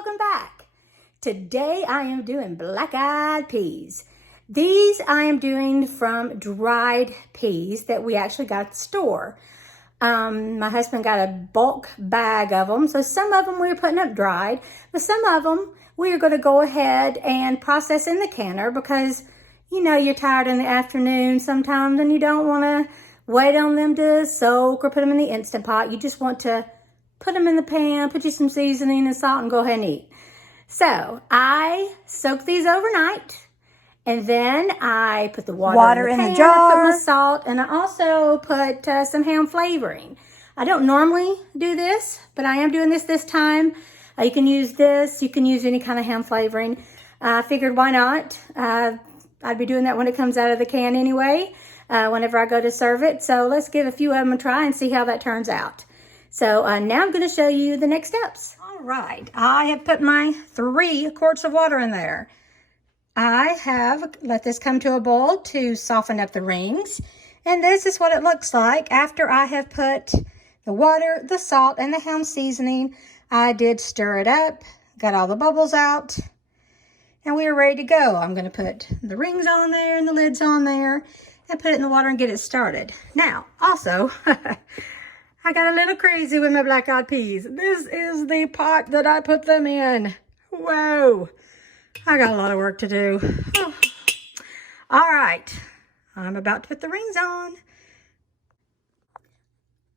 welcome back. Today I am doing black-eyed peas. These I am doing from dried peas that we actually got at the store. My husband got a bulk bag of them, so some of them we were putting up dried, but some of them we are going to go ahead and process in the canner because, you know, you're tired in the afternoon sometimes and you don't want to wait on them to soak or put them in the Instant Pot. You just want to put them in the pan, put you some seasoning and salt and go ahead and eat. So I soaked these overnight. And then I put the water in the jar. I put my salt, and I also put some ham flavoring. I don't normally do this, but I am doing this time. You can use this. You can use any kind of ham flavoring. I figured why not? I'd be doing that when it comes out of the can anyway, whenever I go to serve it. So let's give a few of them a try and see how that turns out. So now I'm going to show you the next steps. All right. I have put my 3 quarts of water in there. I have let this come to a boil to soften up the rings. And this is what it looks like after I have put the water, the salt, and the ham seasoning. I did stir it up, got all the bubbles out, and we are ready to go. I'm going to put the rings on there and the lids on there and put it in the water and get it started. Now, also, I got a little crazy with my black-eyed peas. This is the pot that I put them in. Whoa. I got a lot of work to do. Oh. All right, I'm about to put the rings on.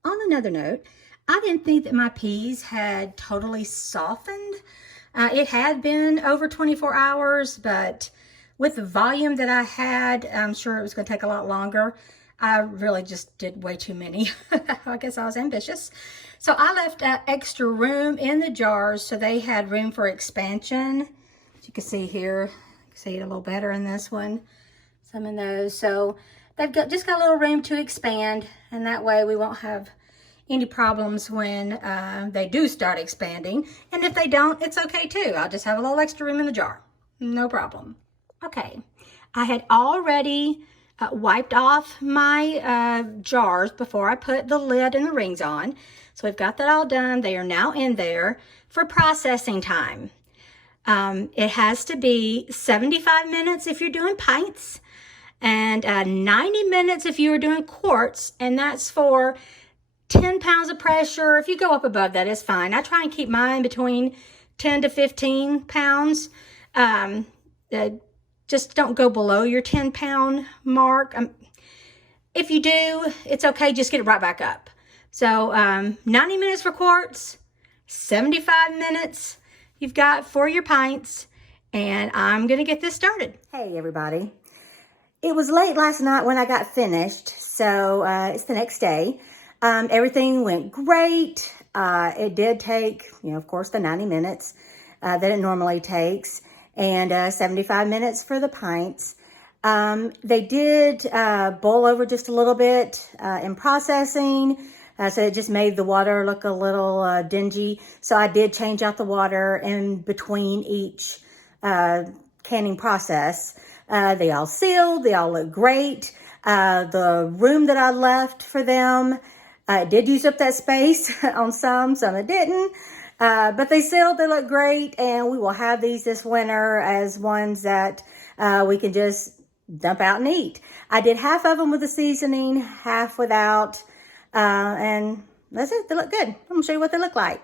On another note, I didn't think that my peas had totally softened. It had been over 24 hours, but with the volume that I had, I'm sure it was going to take a lot longer. I really just did way too many. I guess I was ambitious. So I left extra room in the jars so they had room for expansion. You can see here, you can see it a little better in this one, some in those. So they've just got a little room to expand, and that way we won't have any problems when they do start expanding. And if they don't, it's okay too. I'll just have a little extra room in the jar. No problem. Okay, I had already wiped off my jars before I put the lid and the rings on. So we've got that all done. They are now in there for processing time. It has to be 75 minutes if you're doing pints and 90 minutes if you are doing quarts, and that's for 10 pounds of pressure. If you go up above that, it's fine. I try and keep mine between 10 to 15 pounds. Just don't go below your 10-pound mark. If you do, it's okay. Just get it right back up. So 90 minutes for quarts, 75 minutes you've got for your pints, and I'm gonna get this started. Hey everybody. It was late last night when I got finished, so it's the next day. Everything went great. It did take, of course, the 90 minutes that it normally takes, and 75 minutes for the pints. They did boil over just a little bit in processing. So it just made the water look a little dingy. So I did change out the water in between each canning process. They all sealed. They all look great. The room that I left for them did use up that space on some it didn't. But they sealed. They look great. And we will have these this winter as ones that we can just dump out and eat. I did half of them with the seasoning, half without. And that's it. They look good. I'm going to show you what they look like.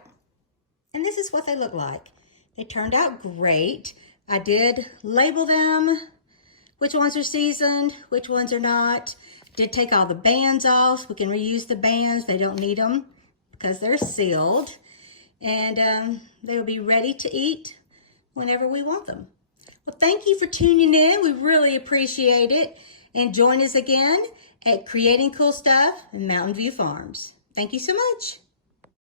And this is what they look like. They turned out great. I did label them, which ones are seasoned, which ones are not. Did take all the bands off. We can reuse the bands. They don't need them because they're sealed. And they will be ready to eat whenever we want them. Well, thank you for tuning in. We really appreciate it. And join us again at Creating Cool Stuff in Mountain View Farms. Thank you so much.